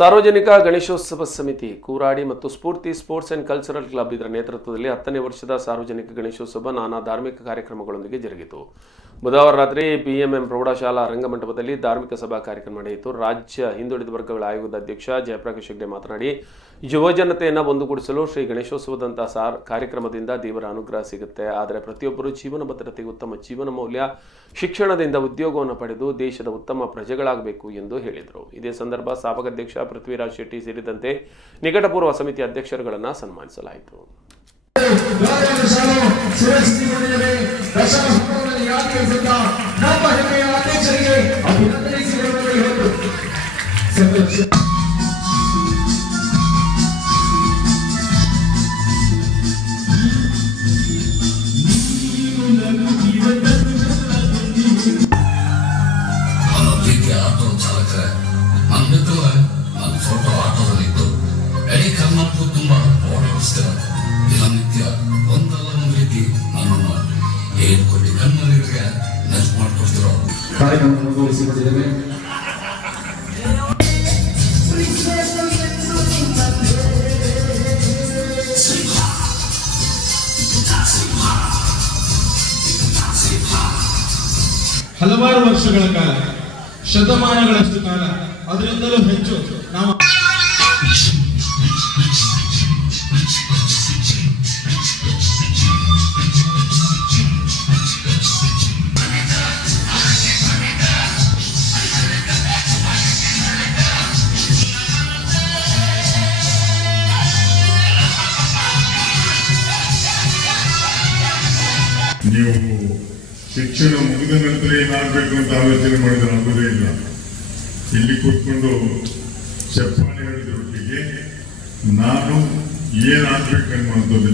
ಸಾರ್ವಜನಿಕ ಗಣೇಶೋತ್ಸವ ಸಮಿತಿ ಕೂರಾಡಿ ಮತ್ತು ಸ್ಫೂರ್ತಿ ಸ್ಪೋರ್ಟ್ಸ್ ಅಂಡ್ ಕಲ್ಚರಲ್ ಕ್ಲಬ್ ಇದರ ನೇತೃತ್ವದಲ್ಲಿ 10ನೇ ವರ್ಷದ ಸಾರ್ವಜನಿಕ ಗಣೇಶೋತ್ಸವ ನಾನಾ ಧಾರ್ಮಿಕ ಕಾರ್ಯಕ್ರಮಗಳೊಂದಿಗೆ ಜರುಗಿತು. ಬುಧವಾರ ರಾತ್ರಿ ಬಿಎಂಎಂ ಪ್ರೌಢಶಾಲಾ ರಂಗಮಂಟಪದಲ್ಲಿ ಧಾರ್ಮಿಕ ಸಭಾ ಕಾರ್ಯಕ್ರಮ ನಡೆಯಿತು. ರಾಜ್ಯ ಹಿಂದುಳಿದ ವರ್ಗಗಳ ಆಯೋಗದ ಅಧ್ಯಕ್ಷ ಜಯಪ್ರಕಾಶ್ ಹೆಗ್ಡೆ ಮಾತನಾಡಿ, ಯುವಜನತೆಯನ್ನು ಒಂದುಗೂಡಿಸಲು ಶ್ರೀ ಗಣೇಶೋತ್ಸವದಂತಹ ಕಾರ್ಯಕ್ರಮದಿಂದ ದೇವರ ಅನುಗ್ರಹ ಸಿಗುತ್ತೆ. ಆದರೆ ಪ್ರತಿಯೊಬ್ಬರು ಜೀವನ ಭದ್ರತೆಗೆ ಉತ್ತಮ ಜೀವನ ಮೌಲ್ಯ, ಶಿಕ್ಷಣದಿಂದ ಉದ್ಯೋಗವನ್ನು ಪಡೆದು ದೇಶದ ಉತ್ತಮ ಪ್ರಜೆಗಳಾಗಬೇಕು ಎಂದು ಹೇಳಿದರು. ಇದೇ ಸಂದರ್ಭ ಸಾಬಕಾಧ್ಯಕ್ಷ ಪೃಥ್ವಿರಾಜ್ ಶೆಟ್ಟಿ ಸೇರಿದಂತೆ ನಿಕಟಪೂರ್ವ ಸಮಿತಿ ಅಧ್ಯಕ್ಷರುಗಳನ್ನು ಸನ್ಮಾನಿಸಲಾಯಿತು. ಫೋಟೋ ಆಟೋದಲ್ಲಿತ್ತು. ಇಡೀ ಕರ್ನಾಟಕ ತುಂಬಾ ಓಡಾಡಿಸ್ತಾರ. ದಿನನಿತ್ಯ ಒಂದಲ್ಲ ಒಂದು ರೀತಿ ನನ್ನನ್ನು 7 ಕೋಟಿ ಕನ್ನಡಿಗರಿಗೆ ನೆನಪು ಮಾಡಿಕೊಡ್ತಿರೋ ಕಾರ್ಯಕ್ರಮ ಮುಂದುವರಿಸಿಕೊಂಡಿದ್ದೇವೆ. ಹಲವಾರು ವರ್ಷಗಳ ಕಾಲ, ಶತಮಾನಗಳಷ್ಟು ಕಾಲ, ಅದರಿಂದಲೂ ಹೆಚ್ಚು ನಾವು ನೀವು ಶಿಕ್ಷಣ ಮುಗಿದ ನಂತರ ಏನಾಗಬೇಕು ಅಂತ ಆಲೋಚನೆ ಮಾಡಿದ್ರೆ ಆಗುವುದೇ ಇಲ್ಲ. ಇಲ್ಲಿ ಕೂತ್ಕೊಂಡು ಚಪ್ಪಾಳೆ ಹಿಡಿದೊಟ್ಟಿಗೆ ನಾನು ಏನಾಗಬೇಕನ್ನುವಂಥದ್ದು